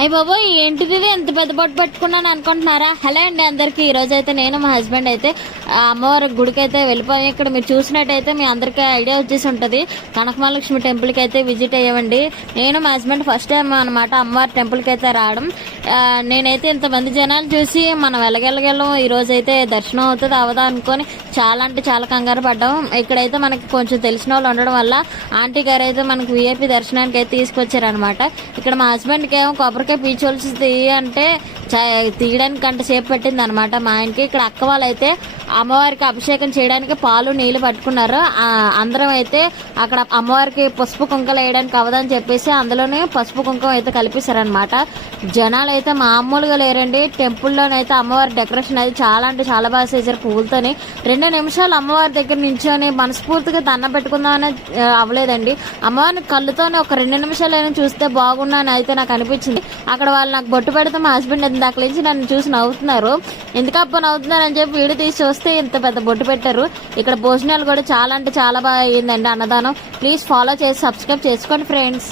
అయ్య బాబోయ్ ఏంటిది ఎంత పెద్ద బొట్టు పట్టుకున్నాను అనుకుంటున్నారా? హలో అండి అందరికి. ఈ రోజు అయితే నేను మా హస్బెండ్ అయితే అమ్మవారి గుడికి అయితే వెళ్ళిపోయాం. ఇక్కడ మీరు చూసినట్టయితే మీ అందరికీ ఐడియా వచ్చేసి ఉంటుంది. కనకమహాలక్ష్మి టెంపుల్కి అయితే విజిట్ అయ్యామండి. నేను మా హస్బెండ్ ఫస్ట్ టైం అనమాట అమ్మవారి టెంపుల్కి అయితే రావడం. నేనైతే ఇంతమంది జనాలు చూసి మనం వెళ్ళగెళ్ళగలం ఈ రోజు అయితే దర్శనం అవుతుంది అవదా అనుకొని చాలా అంటే చాలా కంగారు పడ్డాం. ఇక్కడైతే మనకి కొంచెం తెలిసిన వాళ్ళు ఉండడం వల్ల ఆంటీ గారు అయితే మనకి విఐపి దర్శనానికి అయితే తీసుకొచ్చారనమాట. ఇక్కడ మా హస్బెండ్కి ఏమో కొబ్బరికాయ పీచోల్సి అంటే తీయడానికి గంట సేపు పెట్టింది అనమాట మా ఆయనకి. ఇక్కడ అక్క వాళ్ళు అయితే అమ్మవారికి అభిషేకం చేయడానికి పాలు నీళ్లు పట్టుకున్నారు. అందరం అయితే అక్కడ అమ్మవారికి పసుపు కుంకలు వేయడానికి అవదని చెప్పేసి అందులోనే పసుపు కుంకం అయితే కల్పిస్తారనమాట. జనాలు అయితే మామూలుగా లేరండి. టెంపుల్లోనైతే అమ్మవారి డెకరేషన్ అయితే చాలా అంటే చాలా బాగా చేశారు పువ్వులతోని. 2 నిమిషాలు అమ్మవారి దగ్గర నించొని మనస్ఫూర్తిగా దండం పెట్టుకుందామని అవ్వలేదండి. అమ్మవారిని కళ్ళుతోనే ఒక 2 నిమిషాలైనా చూస్తే బాగుండని అయితే నాకు అనిపించింది. అక్కడ వాళ్ళు నాకు బొట్టు పెడితే మా హస్బెండ్ ఇందాక నుంచి నన్ను చూసి నవ్వుతున్నారు. ఎందుకబ్బా నవ్వుతున్నారు అని చెప్పి వీడియో తీసి చూస్తే ఇంత పెద్ద బొట్టు పెట్టారు. ఇక్కడ భోజనాలు కూడా చాలా అంటే చాలా బాగా అయ్యిందండి అన్నదానం. ప్లీజ్ ఫాలో చేసి సబ్స్క్రైబ్ చేసుకోండి ఫ్రెండ్స్.